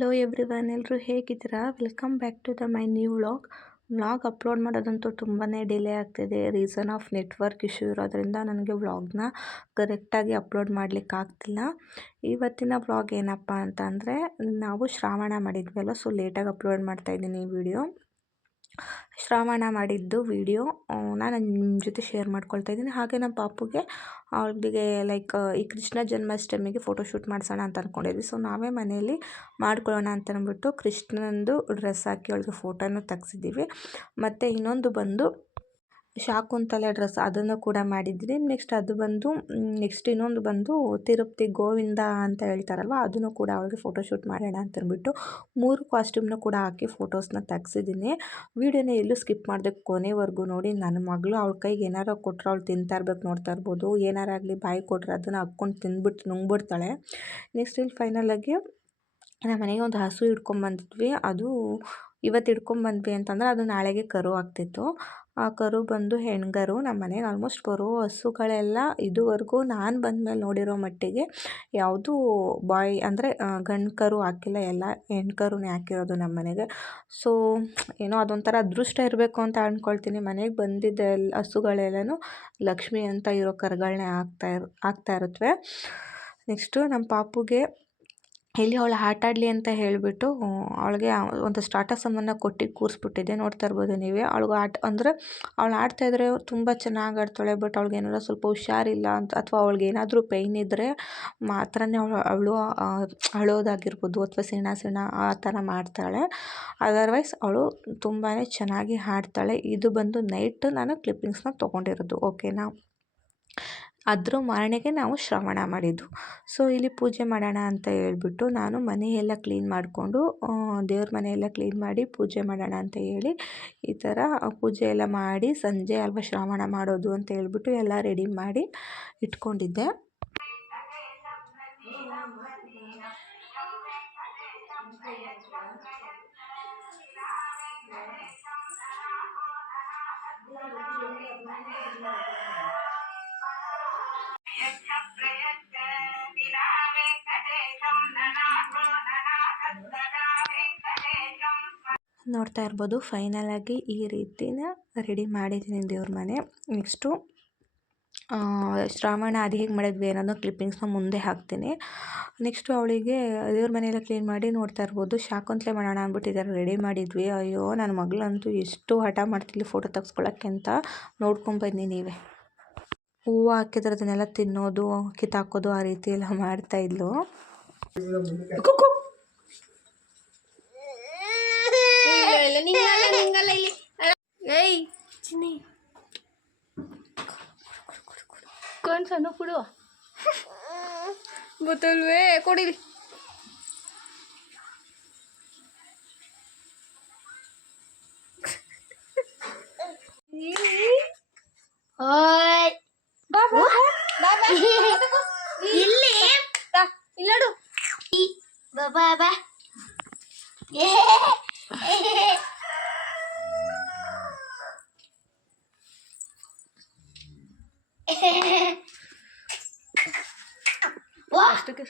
Hello everyone ಎಲ್ಲರೂ ಹೇಗಿದ್ದೀರಾ? Welcome back to the my new vlog vlog upload ಮಾಡೋದಂತೂ ತುಂಬಾ delay ಆಗ್ತಿದೆ. ರೀಸನ್ ಆಫ್ ನೆಟ್ವರ್ಕ್ ಇಶ್ಯೂ ಇರೋದ್ರಿಂದ ನನಗೆ ವ್ಲಾಗ್ನ ಕರೆಕ್ಟಾಗಿ ಅಪ್ಲೋಡ್ ಮಾಡಲಿಕ್ಕೆ ಆಗ್ತಿಲ್ಲ. ಇವತ್ತಿನ ವ್ಲಾಗ್ ಏನಪ್ಪ ಅಂತ ಅಂದರೆ, ನಾವು ಶ್ರಾವಣ ಮಾಡಿದ್ವಲ್ಲ ಸೊ ಲೇಟಾಗಿ ಅಪ್ಲೋಡ್ ಮಾಡ್ತಾಯಿದ್ದೀನಿ ಈ ವಿಡಿಯೋ ಶ್ರಾವಣ ಮಾಡಿದ್ದು ವೀಡಿಯೋ. ನಾನು ನಿಮ್ಮ ಜೊತೆ ಶೇರ್ ಮಾಡ್ಕೊಳ್ತಾ ಇದ್ದೀನಿ. ಹಾಗೆ ನಮ್ಮ ಪಾಪುಗೆ ಅವ್ರಿಗೆ ಲೈಕ್ ಈ ಕೃಷ್ಣ ಜನ್ಮಾಷ್ಟಮಿಗೆ ಫೋಟೋಶೂಟ್ ಮಾಡಿಸೋಣ ಅಂತ ಅಂದ್ಕೊಂಡಿದ್ವಿ ಸೊ ನಾವೇ ಮನೆಯಲ್ಲಿ ಮಾಡ್ಕೊಳ್ಳೋಣ ಅಂತ ಅಂದ್ಬಿಟ್ಟು ಕೃಷ್ಣಂದು ಡ್ರೆಸ್ ಹಾಕಿ ಅವಳಿಗೆ ಫೋಟೋನೂ ತೆಗ್ಸಿದ್ದೀವಿ. ಮತ್ತು ಇನ್ನೊಂದು ಬಂದು ಶಾಕುಂತಲೆ ಡ್ರೆಸ್ ಅದನ್ನು ಕೂಡ ಮಾಡಿದ್ವಿ ನೆಕ್ಸ್ಟ್ ಅದು ಬಂದು ನೆಕ್ಸ್ಟ್ ಇನ್ನೊಂದು ಬಂದು ತಿರುಪತಿ ಗೋವಿಂದ ಅಂತ ಹೇಳ್ತಾರಲ್ವ, ಅದನ್ನು ಕೂಡ ಅವಳಿಗೆ ಫೋಟೋಶೂಟ್ ಮಾಡೋಣ ಅಂತಂದ್ಬಿಟ್ಟು ಮೂರು ಕಾಸ್ಟ್ಯೂಮ್ನ ಕೂಡ ಹಾಕಿ ಫೋಟೋಸ್ನ ತೆಗ್ಸಿದ್ದೀನಿ. ವೀಡಿಯೋನ ಎಲ್ಲೂ ಸ್ಕಿಪ್ ಮಾಡಿದೆ ಕೊನೆವರೆಗೂ ನೋಡಿ, ನನ್ನ ಮಗಳು ಅವಳ ಕೈಗೆ ಏನಾರು ಕೊಟ್ಟರೆ ಅವಳು ತಿಂತಾ ಇರ್ಬೇಕು ನೋಡ್ತಾ ಇರ್ಬೋದು. ಏನಾರಾಗಲಿ ಬಾಯಿ ಕೊಟ್ಟರೆ ಅದನ್ನು ಹಾಕ್ಕೊಂಡು ತಿಂದ್ಬಿಟ್ಟು ನುಂಗ್ಬಿಡ್ತಾಳೆ. ನೆಕ್ಸ್ಟ್ ಇಲ್ಲಿ ಫೈನಲಾಗಿ ನಮ್ಮ ಮನೆಗೆ ಒಂದು ಹಸು ಹಿಡ್ಕೊಂಬಂದಿದ್ವಿ. ಅದು ಇವತ್ತು ಹಿಡ್ಕೊಂಬಂದ್ವಿ ಅಂತಂದ್ರೆ ಅದು ನಾಳೆಗೆ ಕರು ಆಗ್ತಿತ್ತು. ಆ ಕರು ಬಂದು ಹೆಣ್ಗರು ನಮ್ಮ ಮನೆಗೆ ಆಲ್ಮೋಸ್ಟ್ ಬರೋ ಹಸುಗಳೆಲ್ಲ ಇದುವರೆಗೂ ನಾನು ಬಂದಮೇಲೆ ನೋಡಿರೋ ಮಟ್ಟಿಗೆ ಯಾವುದೂ ಬಾಯ್ ಅಂದರೆ ಗಂಡು ಕರು ಹಾಕಿಲ್ಲ, ಎಲ್ಲ ಹೆಣ್ಣು ಕರುನೇ ಹಾಕಿರೋದು ನಮ್ಮ ಮನೆಗೆ. ಸೊ, ಏನೋ ಅದೊಂಥರ ಅದೃಷ್ಟ ಇರಬೇಕು ಅಂತ ಅಂದ್ಕೊಳ್ತೀನಿ ಮನೆಗೆ ಬಂದಿದ್ದ ಹಸುಗಳೆಲ್ಲನೂ ಲಕ್ಷ್ಮಿ ಅಂತ ಇರೋ ಕರುಗಳನ್ನೇ ಹಾಕ್ತಾ ಇರ್, ಹಾಕ್ತಾ ಇರುತ್ತವೆ ನೆಕ್ಸ್ಟು ನಮ್ಮ ಪಾಪುಗೆ ಇಲ್ಲಿ ಅವಳು ಆಟ ಆಡಲಿ ಅಂತ ಹೇಳಿಬಿಟ್ಟು, ಅವಳಿಗೆ ಒಂದು ಸ್ಟಾಟಸಮ್ಮನ್ನು ಕೊಟ್ಟು ಕೂರಿಸ್ಬಿಟ್ಟಿದ್ದೆ ನೋಡ್ತಾ ಇರ್ಬೋದು ನೀವೇ. ಅವ್ಳಿಗೆ ಆಟ, ಅಂದರೆ ಅವ್ಳು ಆಡ್ತಾ ಇದ್ದರೆ ತುಂಬ ಚೆನ್ನಾಗಿ ಆಡ್ತಾಳೆ ಬಟ್ ಅವ್ಳಿಗೆ ಏನಾರ ಸ್ವಲ್ಪ ಹುಷಾರಿಲ್ಲ ಅಂತ, ಅಥವಾ ಅವ್ಳಿಗೆ ಏನಾದರೂ ಪೈನ್ ಇದ್ದರೆ ಮಾತ್ರನೇ ಅವಳು ಅವಳು ಅಳೋದಾಗಿರ್ಬೋದು, ಅಥವಾ ಸಿಣ ಸಿಣ ಆ ಥರ ಮಾಡ್ತಾಳೆ. ಅದರ್ವೈಸ್ ಅವಳು ತುಂಬಾ ಚೆನ್ನಾಗಿ ಹಾಡ್ತಾಳೆ ಇದು ಬಂದು ನೈಟ್ ನಾನು ಕ್ಲಿಪ್ಪಿಂಗ್ಸ್ನ ತೊಗೊಂಡಿರೋದು ಓಕೆನಾ ಅದ್ರ ಮಾರನೆಗೆ ನಾವು ಶ್ರವಣ ಮಾಡಿದ್ದು. ಸೊ ಇಲ್ಲಿ ಪೂಜೆ ಮಾಡೋಣ ಅಂತ ಹೇಳ್ಬಿಟ್ಟು ನಾನು ಮನೆಯೆಲ್ಲ ಕ್ಲೀನ್ ಮಾಡಿಕೊಂಡು ದೇವ್ರ ಮನೆಯೆಲ್ಲ ಕ್ಲೀನ್ ಮಾಡಿ ಪೂಜೆ ಮಾಡೋಣ ಅಂತ ಹೇಳಿ ಈ ಥರ ಪೂಜೆ ಎಲ್ಲ ಮಾಡಿ ಸಂಜೆ ಅಲ್ವಾ ಶ್ರವಣ ಮಾಡೋದು ಅಂತ ಹೇಳ್ಬಿಟ್ಟು ಎಲ್ಲ ರೆಡಿ ಮಾಡಿ ಇಟ್ಕೊಂಡಿದ್ದೆ. ನೋಡ್ತಾ ಇರ್ಬೋದು. ಫೈನಲಾಗಿ ಈ ರೀತಿನ ರೆಡಿ ಮಾಡಿದ್ದೀನಿ ದೇವ್ರ ಮನೆ. ನೆಕ್ಸ್ಟು ಶ್ರಾವಣ ಅದು ಹೇಗೆ ಮಾಡಿದ್ವಿ ಅನ್ನೋದು ಕ್ಲಿಪ್ಪಿಂಗ್ಸ್ನ ಮುಂದೆ ಹಾಕ್ತೀನಿ. ನೆಕ್ಸ್ಟು ಅವಳಿಗೆ ದೇವ್ರ ಮನೆಯೆಲ್ಲ ಕ್ಲೀನ್ ಮಾಡಿ ನೋಡ್ತಾ ಇರ್ಬೋದು. ಶಾಕುಂತಲೆ ಮಾಡೋಣ ಅಂದ್ಬಿಟ್ಟಿದ್ದಾರೆ. ರೆಡಿ ಮಾಡಿದ್ವಿ. ಅಯ್ಯೋ ನನ್ನ ಮಗಳಂತೂ ಎಷ್ಟು ಹಠ ಮಾಡ್ತಿದ್ಲಿ ಫೋಟೋ ತೆಗ್ಸ್ಕೊಳಕ್ಕೆ ಅಂತ ನೋಡ್ಕೊಂಬನ್ನಿ ನೀವೇ. ಹೂವು ಹಾಕಿದ್ರೆ ಅದನ್ನೆಲ್ಲ ತಿನ್ನೋದು, ಕಿತ್ತಾಕೋದು ಆ ರೀತಿ ಎಲ್ಲ ಮಾಡ್ತಾಯಿದ್ಲು ಸಣ್ಣ ಕೊಡು ಗೊತ್ತಲ್ವೇ ಕೊಡಿಲಿ ಓಯ್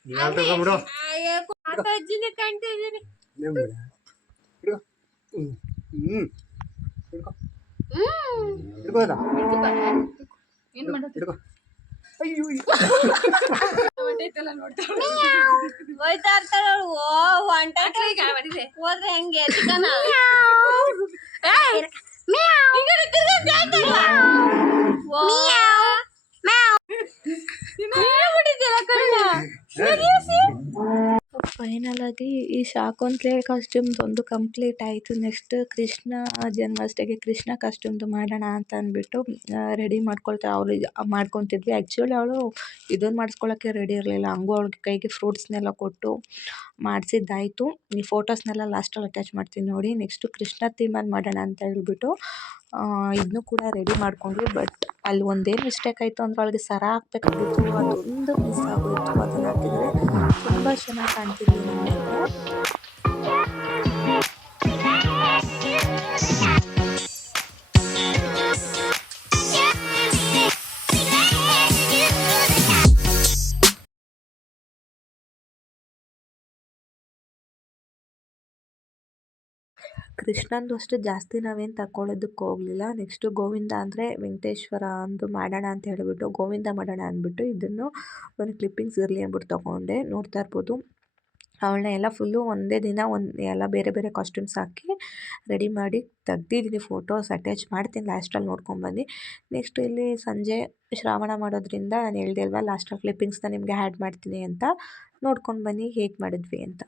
ಬಾಯಿ ಅಲ್ಲೋಡು ಮಮ್ಮಿ. ಅಯ್ಯೋ ನೀವು ತಗೊಂಬಿಡು ಅಜ್ಜಿನ ಕಾಣ್ತಾ ಇದ್ದೀನಿ ಹಿಡ್ಕೊ ಹ್ಞೂ ಹ್ಞೂ ಹಿಡ್ಕೊ ಹಿಡ್ಕೋದ ಹಿಡ್ಕೊ ಅಯ್ಯೋ ಹೋಯ್ತಾ ಇರ್ತಾಳ ಅವಳು ಓ ಹೊಂಟ ಹೋದ್ರೆ ಹೆಂಗೆ Como é? Assim. ಫೈನಲಾಗಿ ಈ ಶಾಕುಂತಲೆ ಕಾಸ್ಟ್ಯೂಮ್ದು ಒಂದು ಕಂಪ್ಲೀಟ್ ಆಯಿತು. ನೆಕ್ಸ್ಟ್ ಕೃಷ್ಣ ಜನ್ಮಾಷ್ಟಮಿಗೆ ಕೃಷ್ಣ ಕಾಸ್ಟ್ಯೂಮ್ದು ಮಾಡೋಣ ಅಂತ ಅಂದ್ಬಿಟ್ಟು ರೆಡಿ ಮಾಡ್ಕೊಳ್ತಾ ಅವಳು ಮಾಡ್ಕೊತಿದ್ವಿ. ಆ್ಯಕ್ಚುಲಿ ಅವಳು ಇದನ್ನು ಮಾಡಿಸ್ಕೊಳ್ಳೋಕ್ಕೆ ರೆಡಿ ಇರಲಿಲ್ಲ. ಹಂಗೂ ಅವ್ಳಿಗೆ ಕೈಗೆ ಫ್ರೂಟ್ಸ್ನೆಲ್ಲ ಕೊಟ್ಟು ಮಾಡಿಸಿದ್ದಾಯಿತು. ಈ ಫೋಟೋಸ್ನೆಲ್ಲ ಲಾಸ್ಟಲ್ಲಿ ಅಟ್ಯಾಚ್ ಮಾಡ್ತೀನಿ ನೋಡಿ. ನೆಕ್ಸ್ಟು ಕೃಷ್ಣ ಥೀಮಲ್ಲಿ ಮಾಡೋಣ ಅಂತ ಹೇಳ್ಬಿಟ್ಟು ಇದನ್ನು ಕೂಡ ರೆಡಿ ಮಾಡ್ಕೊಂಡ್ವಿ. ಬಟ್ ಅಲ್ಲಿ ಒಂದೇನು ಮಿಸ್ಟೇಕ್ ಆಯಿತು ಅಂದ್ರೆ ಅವಳಿಗೆ ಸರ ಹಾಕ್ಬೇಕಾಗಿತ್ತು ಅದೊಂದು ಮಿಸ್ ಆಗೋಯಿತು. ಅದನ್ನು ಹಾಕಿದರೆ ತುಂಬ ಚೆನ್ನಾಗಿ ಕಾಣ್ತಿದ್ವಿ ನಮಗೆ ಕೃಷ್ಣಂದು ಅಷ್ಟು ಜಾಸ್ತಿ ನಾವೇನು ತಗೊಳ್ಳೋದಕ್ಕೆ ಹೋಗಲಿಲ್ಲ. ನೆಕ್ಸ್ಟು ಗೋವಿಂದ ಅಂದರೆ ವೆಂಕಟೇಶ್ವರ ಅಂದು ಮಾಡೋಣ ಅಂತ ಹೇಳಿಬಿಟ್ಟು, ಗೋವಿಂದ ಮಾಡೋಣ ಅಂದ್ಬಿಟ್ಟು ಇದನ್ನು ಒಂದು ಕ್ಲಿಪ್ಪಿಂಗ್ಸ್ ಇರಲಿ ಅಂದ್ಬಿಟ್ಟು ತೊಗೊಂಡೆ. ನೋಡ್ತಾ ಇರ್ಬೋದು. ಅವಳನ್ನ ಎಲ್ಲ ಫುಲ್ಲು ಒಂದೇ ದಿನ ಒಂದು ಎಲ್ಲ ಬೇರೆ ಬೇರೆ ಕಾಸ್ಟ್ಯೂಮ್ಸ್ ಹಾಕಿ ರೆಡಿ ಮಾಡಿ ತೆಗ್ದಿದ್ದೀನಿ ಫೋಟೋಸ್ ಅಟ್ಯಾಚ್ ಮಾಡ್ತೀನಿ ಲಾಸ್ಟಲ್ಲಿ ನೋಡ್ಕೊಂಡ್ಬನ್ನಿ ನೆಕ್ಸ್ಟ್ ಇಲ್ಲಿ ಸಂಜೆ ಶ್ರಾವಣ ಮಾಡೋದ್ರಿಂದ ನಾನು ಹೇಳ್ದೆ ಅಲ್ವಾ ಲಾಸ್ಟಲ್ಲಿ ಕ್ಲಿಪ್ಪಿಂಗ್ಸ್ನ ನಿಮಗೆ ಆ್ಯಡ್ ಮಾಡ್ತೀನಿ ಅಂತ. ನೋಡ್ಕೊಂಡು ಬನ್ನಿ ಹೇಗೆ ಮಾಡಿದ್ವಿ ಅಂತ.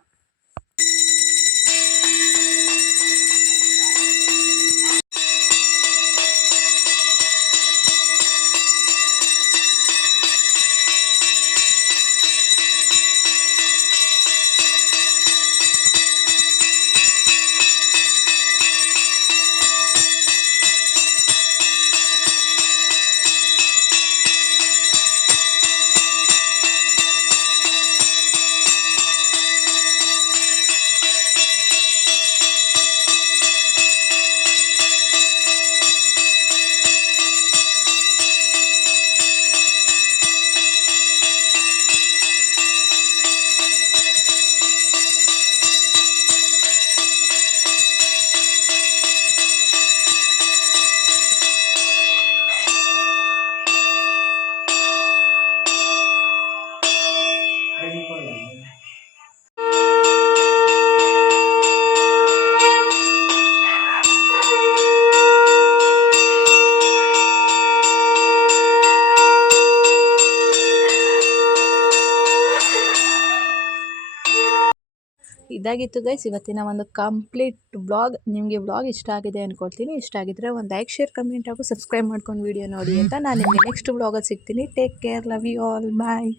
ಇದಾಗಿತ್ತು ಗೈಸ್ ಇವತ್ತಿನ ಒಂದು ಕಂಪ್ಲೀಟ್ ಬ್ಲಾಗ್ ನಿಮಗೆ ಬ್ಲಾಗ್ ಇಷ್ಟ ಆಗಿದೆ ಅಂದ್ಕೊಳ್ತೀನಿ ಇಷ್ಟ ಆಗಿದ್ರೆ ಒಂದು ಲೈಕ್ ಶೇರ್ ಕಮೆಂಟ್ ಹಾಗೂ ಸಬ್ಸ್ಕ್ರೈಬ್ ಮಾಡ್ಕೊಂಡು ವಿಡಿಯೋ ನೋಡಿ ಅಂತ ನಾನು ನಿಮಗೆ ನೆಕ್ಸ್ಟ್ ಬ್ಲಾಗಲ್ಲಿ ಸಿಗ್ತೀನಿ. Take care love you all bye